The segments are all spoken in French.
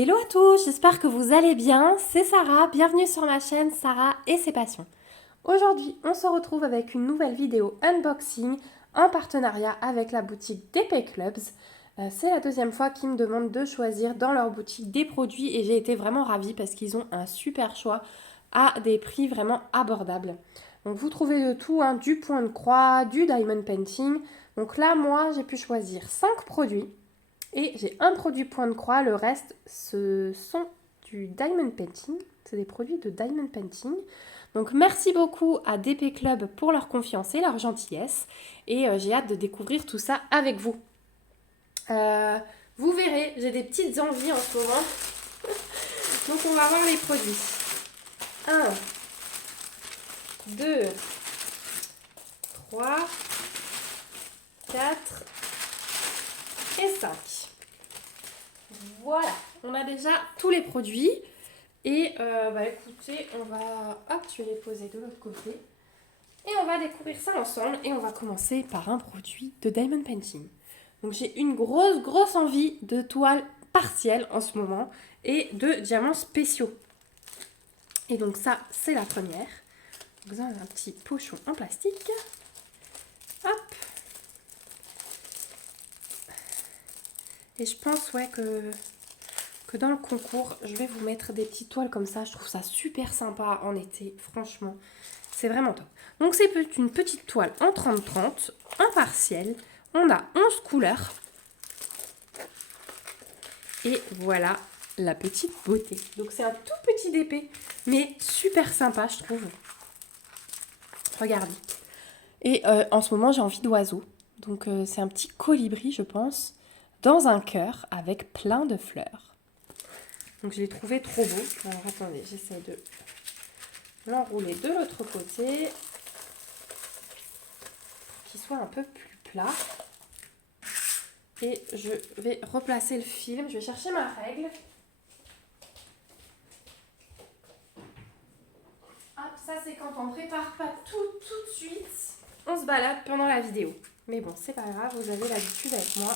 Hello à tous, j'espère que vous allez bien, c'est Sarah, bienvenue sur ma chaîne Sarah et ses passions. Aujourd'hui, on se retrouve avec une nouvelle vidéo unboxing en partenariat avec la boutique DP Clubs. C'est la deuxième fois qu'ils me demandent de choisir dans leur boutique des produits et j'ai été vraiment ravie parce qu'ils ont un super choix à des prix vraiment abordables. Donc vous trouvez de tout, hein, du point de croix, du diamond painting. Donc là, moi, j'ai pu choisir 5 produits. Et j'ai un produit point de croix, le reste, ce sont du diamond painting. C'est des produits de diamond painting. Donc merci beaucoup à DP Club pour leur confiance et leur gentillesse. Et j'ai hâte de découvrir tout ça avec vous. Vous verrez, j'ai des petites envies en ce moment. Donc on va voir les produits. 1, 2, 3, 4 et 5. Voilà, on a déjà tous les produits. Et écoutez, on va... Hop, je vais les poser de l'autre côté. Et on va découvrir ça ensemble. Et on va commencer par un produit de diamond painting. Donc j'ai une grosse envie de toile partielle en ce moment. Et de diamants spéciaux. Et donc ça, c'est la première. Donc on a un petit pochon en plastique. Hop. Et je pense que dans le concours, je vais vous mettre des petites toiles comme ça. Je trouve ça super sympa en été, franchement. C'est vraiment top. Donc c'est une petite toile en 30-30, en partiel. On a 11 couleurs. Et voilà la petite beauté. Donc c'est un tout petit DP, mais super sympa, je trouve. Regardez. Et en ce moment, j'ai envie d'oiseaux. Donc c'est un petit colibri, je pense, dans un cœur avec plein de fleurs. Donc je l'ai trouvé trop beau. Alors attendez, j'essaie de l'enrouler de l'autre côté pour qu'il soit un peu plus plat. Et je vais replacer le film. Je vais chercher ma règle. Hop, ça c'est quand on ne prépare pas tout de suite. On se balade pendant la vidéo. Mais bon, c'est pas grave, vous avez l'habitude avec moi.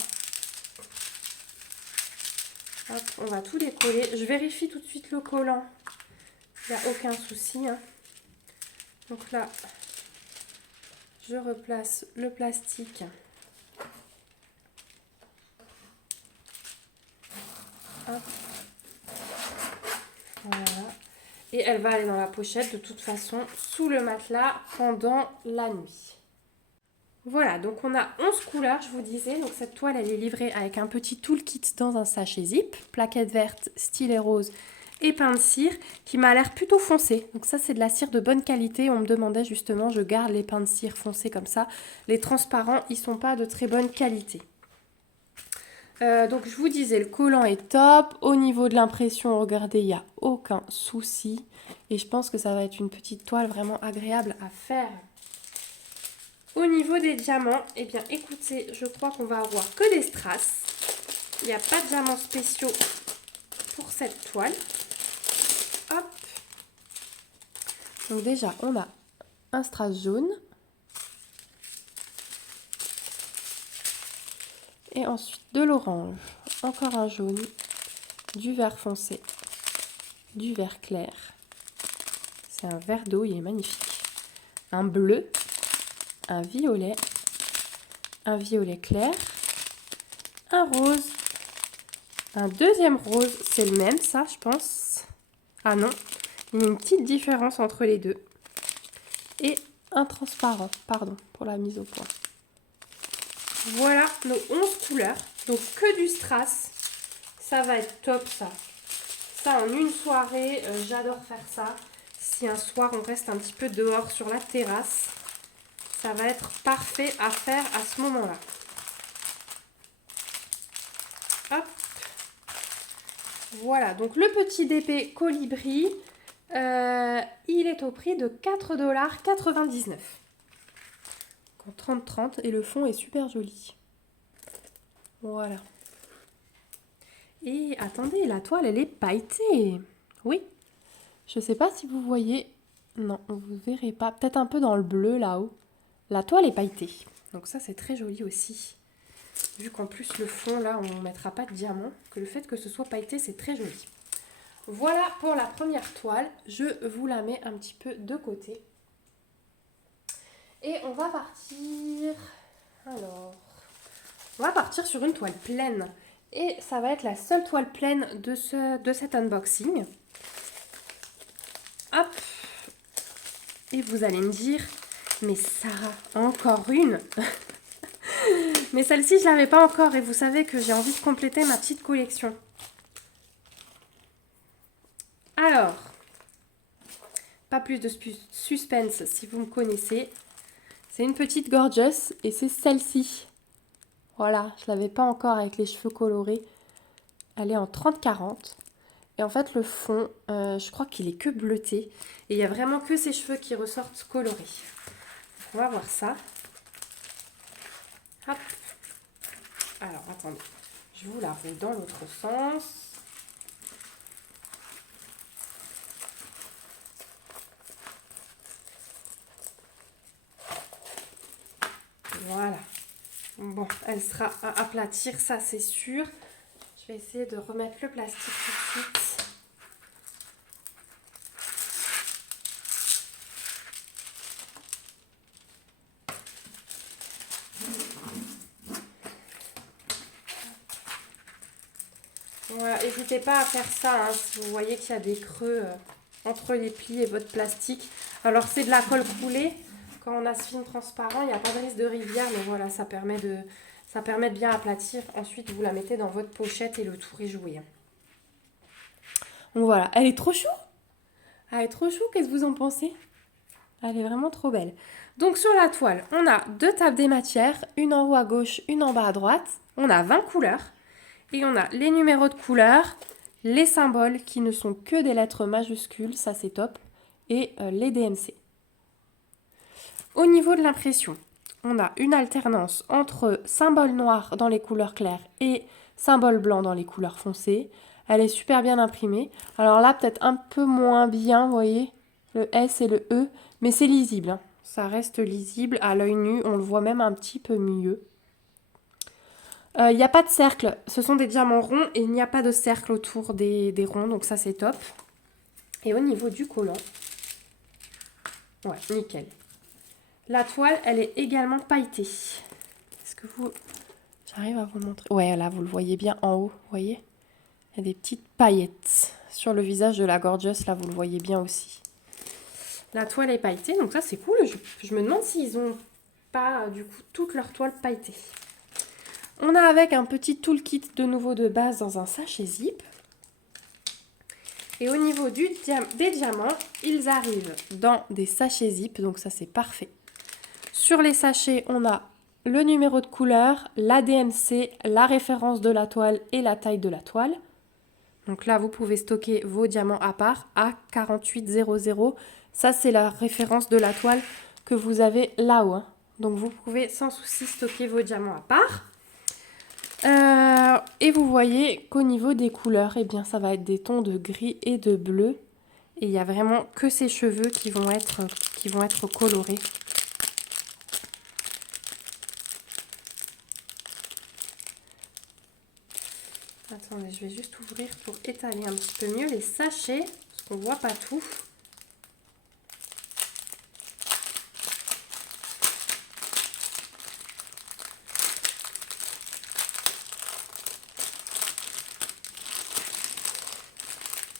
Hop, on va tout décoller. Je vérifie tout de suite le collant. Il n'y a aucun souci. Hein. Donc là, je replace le plastique. Hop. Voilà. Et elle va aller dans la pochette de toute façon sous le matelas pendant la nuit. Voilà, donc on a 11 couleurs, je vous disais. Donc cette toile, elle est livrée avec un petit toolkit dans un sachet zip, plaquette verte, stylet rose et pain de cire qui m'a l'air plutôt foncé. Donc ça, c'est de la cire de bonne qualité. On me demandait justement, je garde les pains de cire foncés comme ça. Les transparents, ils sont pas de très bonne qualité. Donc je vous disais, le collant est top. Au niveau de l'impression, regardez, il n'y a aucun souci. Et je pense que ça va être une petite toile vraiment agréable à faire. Au niveau des diamants, eh bien écoutez, je crois qu'on va avoir que des strass. Il n'y a pas de diamants spéciaux pour cette toile. Hop. Donc déjà, on a un strass jaune. Et ensuite de l'orange, encore un jaune, du vert foncé, du vert clair. C'est un vert d'eau, il est magnifique. Un bleu, un violet clair, un rose, un deuxième rose, c'est le même ça je pense. Ah non, il y a une petite différence entre les deux. Et un transparent, pardon pour la mise au point. Voilà nos 11 couleurs, donc que du strass, ça va être top ça. Ça en une soirée, j'adore faire ça. Si un soir on reste un petit peu dehors sur la terrasse, ça va être parfait à faire à ce moment-là. Hop. Voilà, donc le petit DP colibri, il est au prix de 4,99 $. En 30-30 et le fond est super joli. Voilà. Et attendez, la toile elle est pailletée. Oui. Je ne sais pas si vous voyez. Non, vous ne verrez pas. Peut-être un peu dans le bleu là-haut. La toile est pailletée. Donc ça c'est très joli aussi. Vu qu'en plus le fond là on ne mettra pas de diamant, que le fait que ce soit pailleté c'est très joli. Voilà pour la première toile, je vous la mets un petit peu de côté. Et on va partir, alors, on va partir sur une toile pleine. Et ça va être la seule toile pleine de cet unboxing. Hop. Et vous allez me dire, mais Sarah, encore une? Mais celle-ci, je ne l'avais pas encore et vous savez que j'ai envie de compléter ma petite collection. Alors, pas plus de suspense si vous me connaissez. C'est une petite gorgeous et c'est celle-ci. Voilà, je ne l'avais pas encore avec les cheveux colorés. Elle est en 30-40. Et en fait, le fond, je crois qu'il est que bleuté. Et il n'y a vraiment que ses cheveux qui ressortent colorés. On va voir ça. Hop. Alors, attendez. Je vous la roule dans l'autre sens. Voilà. Bon, elle sera à aplatir, ça c'est sûr. Je vais essayer de remettre le plastique tout de suite. Voilà, n'hésitez pas à faire ça hein, si vous voyez qu'il y a des creux entre les plis et votre plastique. Alors c'est de la colle coulée. Quand on a ce film transparent, il n'y a pas de risque de rivière, mais voilà, ça permet de bien aplatir. Ensuite, vous la mettez dans votre pochette et le tour est joué. Donc voilà, elle est trop chou. Elle est trop chou, qu'est-ce que vous en pensez? Elle est vraiment trop belle. Donc sur la toile, on a 2 tables des matières, une en haut à gauche, une en bas à droite. On a 20 couleurs. Et on a les numéros de couleurs, les symboles qui ne sont que des lettres majuscules, ça c'est top, et les DMC. Au niveau de l'impression, on a une alternance entre symbole noir dans les couleurs claires et symbole blanc dans les couleurs foncées. Elle est super bien imprimée. Alors là, peut-être un peu moins bien, vous voyez, le S et le E, mais c'est lisible. Hein. Ça reste lisible à l'œil nu, on le voit même un petit peu mieux. Il n'y a pas de cercle, ce sont des diamants ronds et il n'y a pas de cercle autour des ronds, donc ça c'est top. Et au niveau du collant, ouais, nickel. La toile, elle est également pailletée. Est-ce que vous... J'arrive à vous montrer. Ouais, là, vous le voyez bien en haut, vous voyez? Il y a des petites paillettes sur le visage de la gorgeous, là, vous le voyez bien aussi. La toile est pailletée, donc ça c'est cool. Je me demande s'ils n'ont pas, du coup, toute leur toile pailletée. On a avec un petit toolkit de nouveau de base dans un sachet zip. Et au niveau des diamants, ils arrivent dans des sachets zip, donc ça c'est parfait. Sur les sachets, on a le numéro de couleur, la DMC, la référence de la toile et la taille de la toile. Donc là, vous pouvez stocker vos diamants à part à 4800. Ça, c'est la référence de la toile que vous avez là-haut. Hein. Donc vous pouvez sans souci stocker vos diamants à part. Et vous voyez qu'au niveau des couleurs, eh bien, ça va être des tons de gris et de bleu. Et il n'y a vraiment que ces cheveux qui vont être colorés. Attendez, je vais juste ouvrir pour étaler un petit peu mieux les sachets, parce qu'on ne voit pas tout.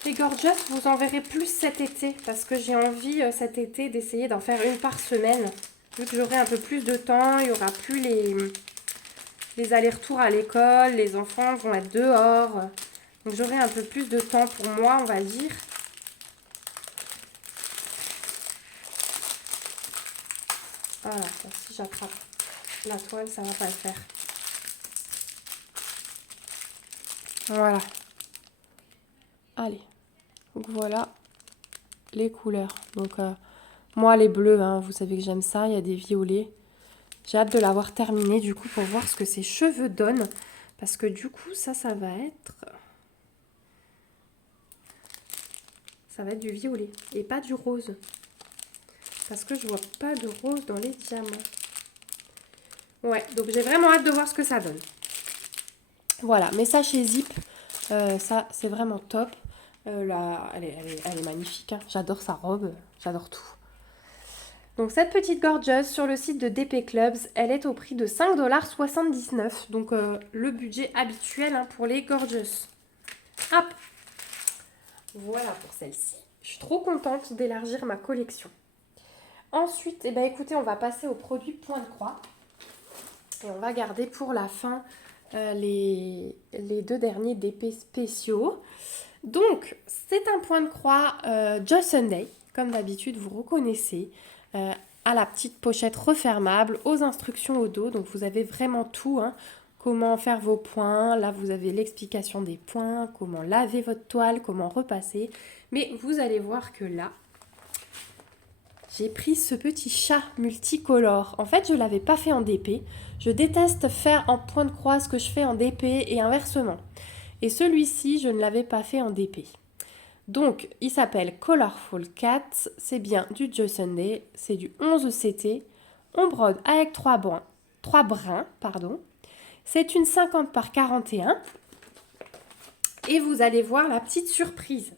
Les gorgeous, vous en verrez plus cet été, parce que j'ai envie cet été d'essayer d'en faire une par semaine. Vu que j'aurai un peu plus de temps, il n'y aura plus les allers-retours à l'école, les enfants vont être dehors. Donc j'aurai un peu plus de temps pour moi, on va dire. Voilà, si j'attrape la toile, ça va pas le faire. Voilà. Allez. Donc voilà les couleurs. Donc moi les bleus, hein, vous savez que j'aime ça. Il y a des violets. J'ai hâte de l'avoir terminé du coup pour voir ce que ses cheveux donnent. Parce que du coup ça va être... Ça va être du violet et pas du rose. Parce que je vois pas de rose dans les diamants. Ouais, donc j'ai vraiment hâte de voir ce que ça donne. Voilà, mais ça chez Zip, ça c'est vraiment top. Là, elle est magnifique, hein. J'adore sa robe, j'adore tout. Donc cette petite gorgeuse sur le site de DP Clubs, elle est au prix de 5,79 $. Donc le budget habituel hein, pour les gorgeous. Hop. Voilà pour celle-ci. Je suis trop contente d'élargir ma collection. Ensuite, eh ben, écoutez, on va passer aux produits point de croix. Et on va garder pour la fin les deux derniers DP spéciaux. Donc, c'est un point de croix Joy Sunday. Comme d'habitude, vous reconnaissez. À la petite pochette refermable, aux instructions au dos. Donc, vous avez vraiment tout. Hein. Comment faire vos points. Là, vous avez l'explication des points. Comment laver votre toile. Comment repasser. Mais vous allez voir que là, j'ai pris ce petit chat multicolore. En fait, je ne l'avais pas fait en DP. Je déteste faire en point de croix ce que je fais en DP et inversement. Et celui-ci, je ne l'avais pas fait en DP. Donc, il s'appelle Colorful Cat. C'est bien du Joy Sunday. C'est du 11 CT. On brode avec 3 brins. C'est une 50 par 41. Et vous allez voir la petite surprise.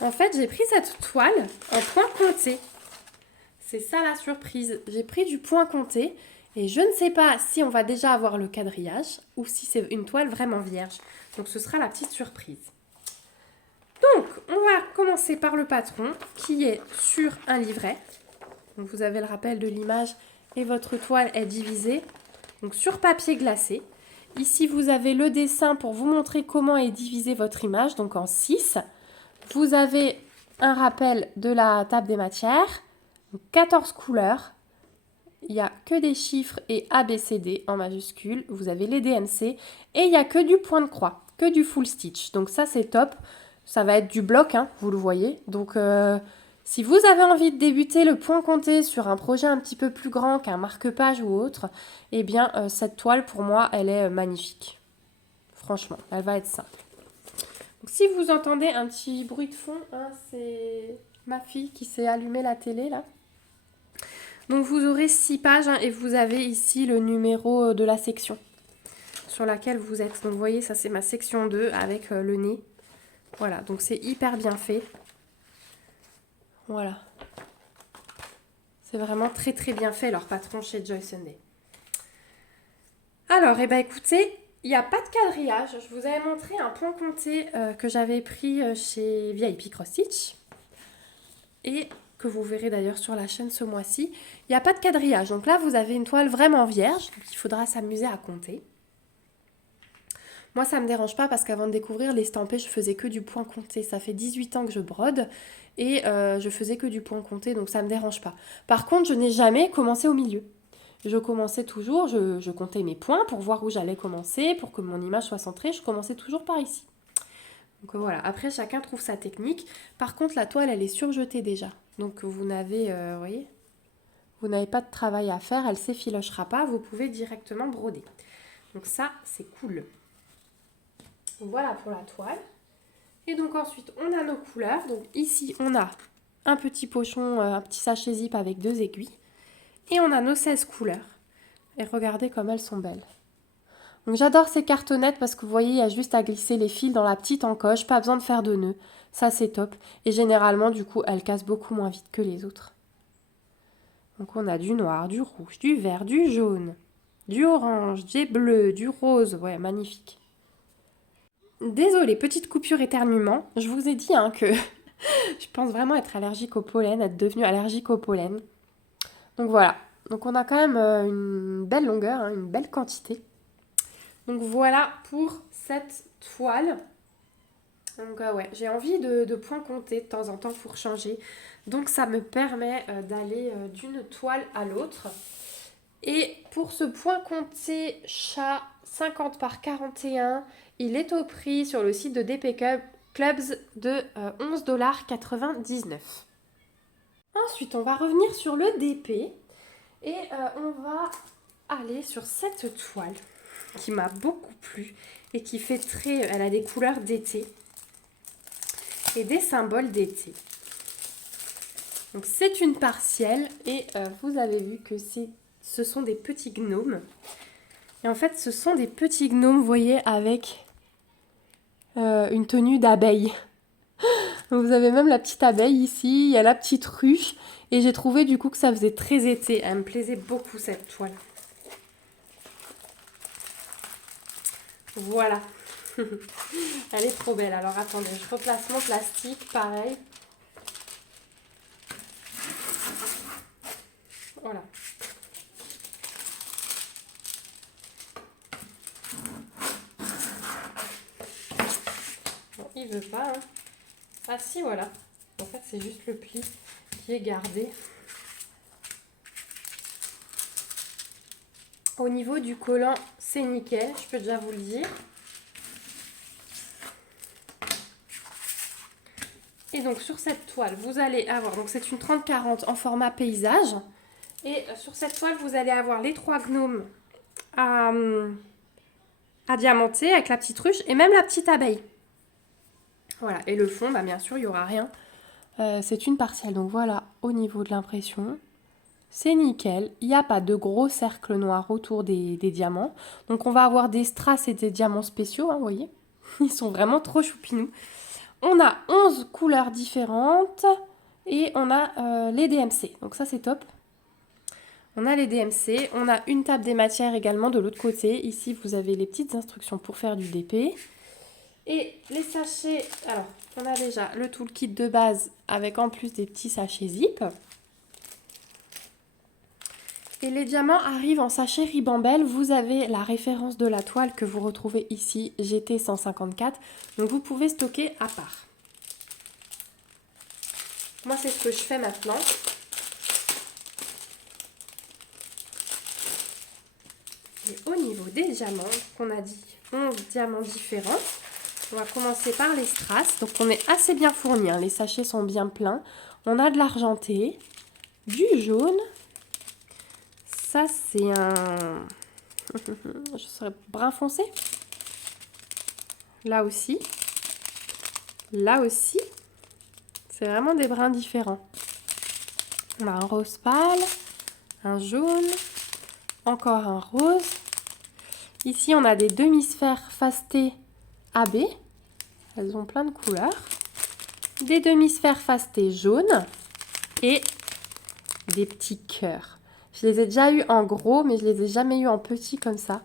En fait, j'ai pris cette toile en point compté. C'est ça la surprise. J'ai pris du point compté et je ne sais pas si on va déjà avoir le quadrillage ou si c'est une toile vraiment vierge. Donc ce sera la petite surprise. Donc, on va commencer par le patron qui est sur un livret. Donc vous avez le rappel de l'image et votre toile est divisée. Donc sur papier glacé. Ici, vous avez le dessin pour vous montrer comment est divisée votre image, donc en 6. Vous avez un rappel de la table des matières, 14 couleurs, il n'y a que des chiffres et ABCD en majuscule, vous avez les DNC et il n'y a que du point de croix, que du full stitch. Donc ça c'est top, ça va être du bloc, hein, vous le voyez. Donc si vous avez envie de débuter le point compté sur un projet un petit peu plus grand qu'un marque-page ou autre, eh bien cette toile pour moi elle est magnifique. Franchement, elle va être simple. Donc, si vous entendez un petit bruit de fond, hein, c'est ma fille qui s'est allumée la télé là. Donc vous aurez 6 pages hein, et vous avez ici le numéro de la section sur laquelle vous êtes. Donc vous voyez, ça c'est ma section 2 avec le nez. Voilà, donc c'est hyper bien fait. Voilà. C'est vraiment très très bien fait leur patron chez Joy Sunday. Alors, eh ben écoutez, il n'y a pas de quadrillage. Je vous avais montré un point compté que j'avais pris chez VIP Cross Stitch. Et que vous verrez d'ailleurs sur la chaîne ce mois-ci. Il n'y a pas de quadrillage. Donc là, vous avez une toile vraiment vierge. Donc il faudra s'amuser à compter. Moi, ça ne me dérange pas parce qu'avant de découvrir l'estampé, je faisais que du point compté. Ça fait 18 ans que je brode et je faisais que du point compté. Donc ça ne me dérange pas. Par contre, je n'ai jamais commencé au milieu. Je commençais toujours, je comptais mes points pour voir où j'allais commencer, pour que mon image soit centrée. Je commençais toujours par ici. Donc voilà, après chacun trouve sa technique. Par contre, la toile, elle est surjetée déjà. Donc vous n'avez, voyez, vous n'avez pas de travail à faire, elle ne s'effilochera pas. Vous pouvez directement broder. Donc ça, c'est cool. Donc voilà pour la toile. Et donc ensuite, on a nos couleurs. Donc ici, on a un petit pochon, un petit sachet zip avec 2 aiguilles. Et on a nos 16 couleurs. Et regardez comme elles sont belles. Donc j'adore ces cartonnettes parce que vous voyez, il y a juste à glisser les fils dans la petite encoche. Pas besoin de faire de nœuds. Ça, c'est top. Et généralement, du coup, elles cassent beaucoup moins vite que les autres. Donc on a du noir, du rouge, du vert, du jaune, du orange, du bleu, du rose. Ouais, magnifique. Désolée, petite coupure éternuement. Je vous ai dit hein, que je pense vraiment être allergique au pollen, être devenue allergique au pollen. Donc voilà, donc on a quand même une belle longueur, hein, une belle quantité. Donc voilà pour cette toile. Donc ouais, j'ai envie de point compter de temps en temps pour changer. Donc ça me permet d'aller d'une toile à l'autre. Et pour ce point compté chat 50 par 41, il est au prix sur le site de DP Clubs de 11,99 $. Ensuite, on va revenir sur le DP et on va aller sur cette toile qui m'a beaucoup plu et qui fait très... Elle a des couleurs d'été et des symboles d'été. Donc c'est une partielle et vous avez vu que ce sont des petits gnomes. Et en fait ce sont des petits gnomes, vous voyez, avec une tenue d'abeille. Vous avez même la petite abeille ici, il y a la petite ruche. Et j'ai trouvé du coup que ça faisait très été. Elle me plaisait beaucoup cette toile. Voilà. Elle est trop belle. Alors attendez, je replace mon plastique, pareil. Voilà. Bon, il veut pas. Hein. Ah si, voilà. En fait, c'est juste le pli qui est gardé. Au niveau du collant, c'est nickel. Je peux déjà vous le dire. Et donc sur cette toile, vous allez avoir, donc c'est une 30-40 en format paysage. Et sur cette toile, vous allez avoir les 3 gnomes à diamanter avec la petite ruche et même la petite abeille. Voilà, et le fond, bah, bien sûr, il n'y aura rien. C'est une partielle, donc voilà, au niveau de l'impression, c'est nickel. Il n'y a pas de gros cercles noirs autour des diamants. Donc on va avoir des strass et des diamants spéciaux, hein, vous voyez. Ils sont vraiment trop choupinous. On a 11 couleurs différentes et on a les DMC. Donc ça, c'est top. On a les DMC. On a une table des matières également de l'autre côté. Ici, vous avez les petites instructions pour faire du DP. Et les sachets, alors, on a déjà le toolkit de base avec en plus des petits sachets zip. Et les diamants arrivent en sachet Ribambelle. Vous avez la référence de la toile que vous retrouvez ici, GT154. Donc vous pouvez stocker à part. Moi, c'est ce que je fais maintenant. Et au niveau des diamants, qu'on a dit 11 diamants différents, on va commencer par les strass. Donc on est assez bien fourni, hein. Les sachets sont bien pleins. On a de l'argenté, du jaune. Ça, c'est un... je serais brun foncé. Là aussi. Là aussi. C'est vraiment des brins différents. On a un rose pâle, un jaune, encore un rose. Ici, on a des demi-sphères fasté AB. Elles ont plein de couleurs. Des demi-sphères fasté jaunes et des petits cœurs. Je les ai déjà eu en gros, mais je les ai jamais eu en petit comme ça.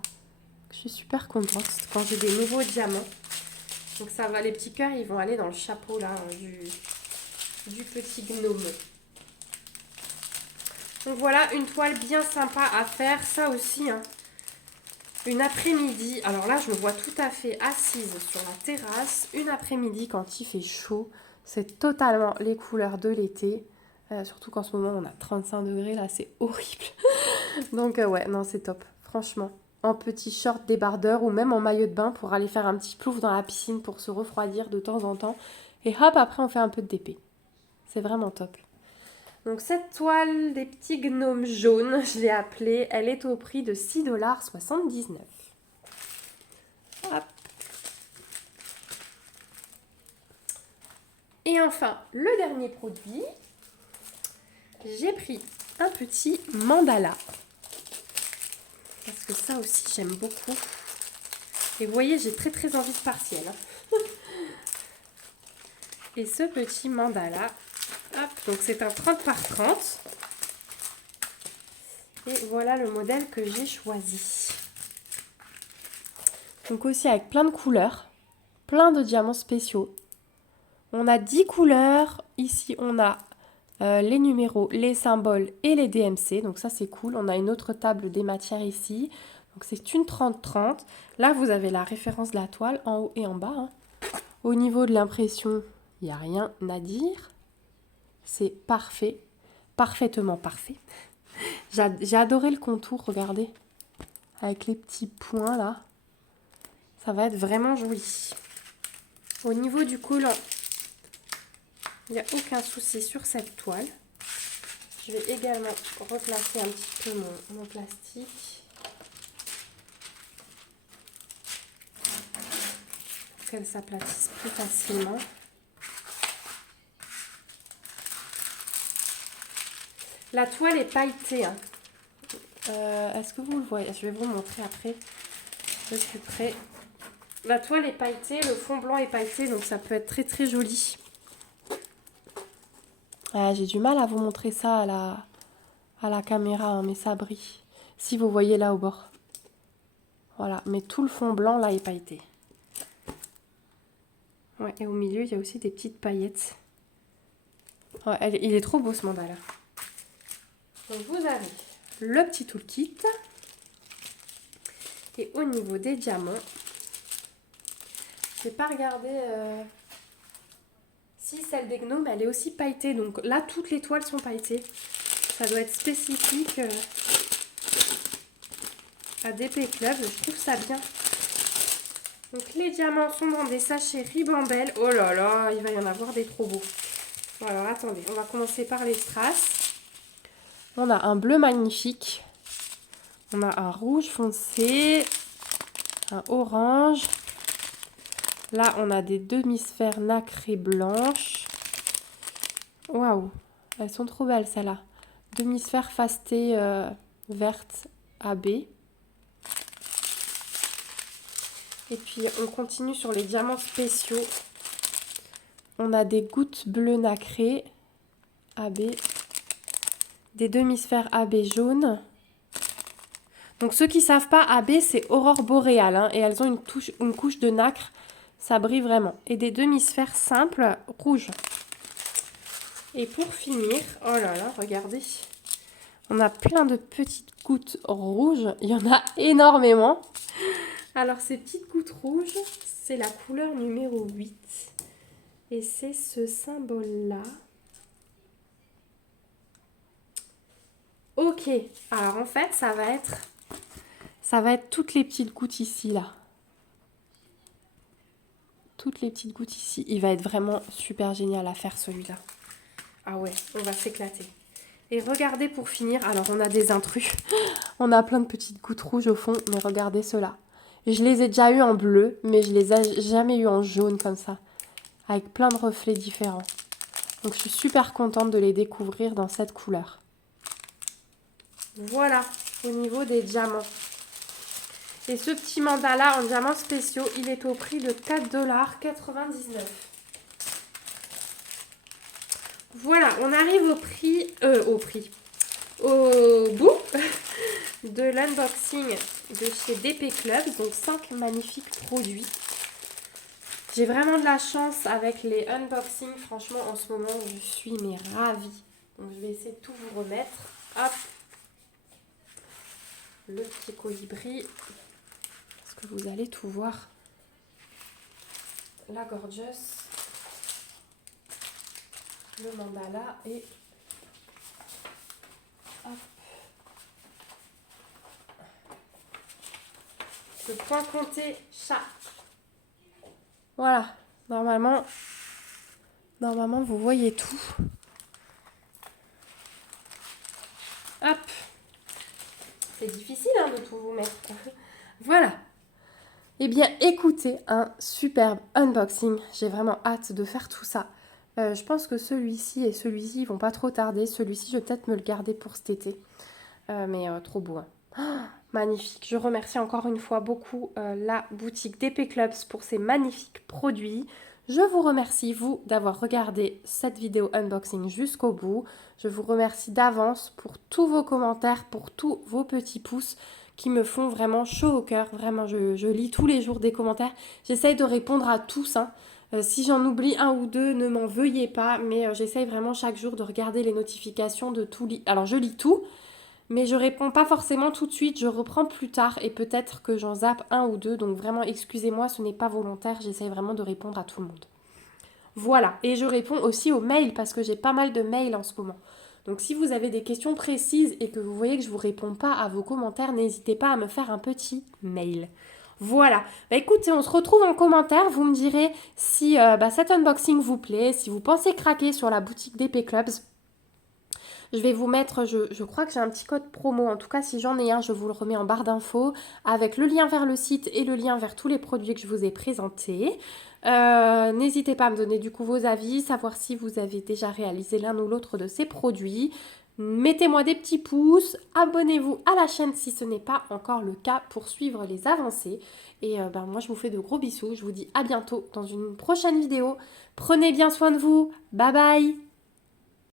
Je suis super contente quand j'ai des nouveaux diamants. Donc ça va, les petits cœurs, ils vont aller dans le chapeau là du petit gnome. Donc voilà, une toile bien sympa à faire. Ça aussi, hein, une après-midi. Alors là, je me vois tout à fait assise sur la terrasse. Une après-midi quand il fait chaud. C'est totalement les couleurs de l'été. Surtout qu'en ce moment, on a 35 degrés. Là, c'est horrible. Donc ouais, non, c'est top. Franchement. En petit short débardeur ou même en maillot de bain pour aller faire un petit plouf dans la piscine pour se refroidir de temps en temps. Et hop, après, on fait un peu de DP. C'est vraiment top. Donc cette toile des petits gnomes jaunes, je l'ai appelée, elle est au prix de 6,79 $. Hop. Et enfin, le dernier produit, j'ai pris un petit mandala. Parce que ça aussi, j'aime beaucoup. Et vous voyez, j'ai très envie de partiel. Hein. Et ce petit mandala, hop, donc c'est un 30 par 30. Et voilà le modèle que j'ai choisi. Donc aussi avec plein de couleurs, plein de diamants spéciaux. On a 10 couleurs. Ici, on a les numéros, les symboles et les DMC. Donc ça, c'est cool. On a une autre table des matières ici. Donc c'est une 30-30. Là, vous avez la référence de la toile en haut et en bas. Hein. Au niveau de l'impression, il n'y a rien à dire. C'est parfait. Parfaitement parfait. J'ai adoré le contour, regardez. Avec les petits points là. Ça va être vraiment joli. Au niveau du collant, il n'y a aucun souci sur cette toile. Je vais également replacer un petit peu mon plastique. Pour qu'elle s'aplatisse plus facilement. La toile est pailletée. Hein. Est-ce que vous le voyez? Je vais vous montrer après de plus près. La toile est pailletée, le fond blanc est pailleté, donc ça peut être très très joli. J'ai du mal à vous montrer ça à la caméra, hein, mais ça brille. Si vous voyez là au bord. Voilà, mais tout le fond blanc là est pailleté. Ouais, et au milieu, il y a aussi des petites paillettes. Ouais, il est trop beau ce mandala. Donc vous avez le petit toolkit. Et au niveau des diamants, je n'ai pas regardé si celle des gnomes, elle est aussi pailletée. Donc là, toutes les toiles sont pailletées. Ça doit être spécifique à DP Club. Je trouve ça bien. Donc les diamants sont dans des sachets Ribambelle. Oh là là, il va y en avoir des trop beaux. Bon, alors attendez, on va commencer par les strass. On a un bleu magnifique. On a un rouge foncé. Un orange. Là, on a des demi-sphères nacrées blanches. Waouh, elles sont trop belles celles-là. Demi-sphère fastée verte AB. Et puis, on continue sur les diamants spéciaux. On a des gouttes bleues nacrées AB. Des demi-sphères AB jaunes. Donc, ceux qui ne savent pas, AB, c'est aurore boréale. Hein, et elles ont une couche de nacre. Ça brille vraiment. Et des demi-sphères simples rouges. Et pour finir, oh là là, regardez. On a plein de petites gouttes rouges. Il y en a énormément. Alors, ces petites gouttes rouges, c'est la couleur numéro 8. Et c'est ce symbole-là. Ok. Alors, en fait, ça va être toutes les petites gouttes ici, là. Toutes les petites gouttes ici. Il va être vraiment super génial à faire, celui-là. Ah ouais, on va s'éclater. Et regardez pour finir, alors on a des intrus. On a plein de petites gouttes rouges au fond, mais regardez ceux-là. Je les ai déjà eu en bleu, mais je les ai jamais eu en jaune comme ça. Avec plein de reflets différents. Donc je suis super contente de les découvrir dans cette couleur. Voilà, au niveau des diamants. Et ce petit mandala en diamants spéciaux, il est au prix de 4,99 $. Voilà, on arrive au bout de l'unboxing de chez DP Club. Donc 5 magnifiques produits. J'ai vraiment de la chance avec les unboxings. Franchement, en ce moment, je suis ravie. Donc je vais essayer de tout vous remettre. Hop. Le petit colibri. Parce que vous allez tout voir. La gorgeous. Le mandala et hop. Le point compté chat. Voilà, normalement vous voyez tout. Hop. C'est difficile hein, de tout vous mettre. Voilà. Eh bien écoutez, un superbe unboxing. J'ai vraiment hâte de faire tout ça. Je pense que celui-ci et celui-ci ils vont pas trop tarder. Celui-ci, je vais peut-être me le garder pour cet été. Mais trop beau. Hein. Oh, magnifique. Je remercie encore une fois beaucoup la boutique DP Clubs pour ces magnifiques produits. Je vous remercie, vous, d'avoir regardé cette vidéo unboxing jusqu'au bout. Je vous remercie d'avance pour tous vos commentaires, pour tous vos petits pouces qui me font vraiment chaud au cœur. Vraiment, je lis tous les jours des commentaires. J'essaye de répondre à tous, hein. Si j'en oublie un ou deux, ne m'en veuillez pas, mais j'essaye vraiment chaque jour de regarder les notifications de tout. Alors je lis tout, mais je réponds pas forcément tout de suite, je reprends plus tard et peut-être que j'en zappe un ou deux, donc vraiment excusez-moi, ce n'est pas volontaire, j'essaye vraiment de répondre à tout le monde. Voilà, et je réponds aussi aux mails parce que j'ai pas mal de mails en ce moment. Donc si vous avez des questions précises et que vous voyez que je ne vous réponds pas à vos commentaires, n'hésitez pas à me faire un petit mail. Voilà, bah écoutez, on se retrouve en commentaire, vous me direz si cet unboxing vous plaît, si vous pensez craquer sur la boutique DP Clubs. Je vais vous mettre, je crois que j'ai un petit code promo, en tout cas si j'en ai un, je vous le remets en barre d'infos, avec le lien vers le site et le lien vers tous les produits que je vous ai présentés. N'hésitez pas à me donner du coup vos avis, savoir si vous avez déjà réalisé l'un ou l'autre de ces produits. Mettez-moi des petits pouces, abonnez-vous à la chaîne si ce n'est pas encore le cas pour suivre les avancées. Et moi je vous fais de gros bisous, je vous dis à bientôt dans une prochaine vidéo. Prenez bien soin de vous, bye bye!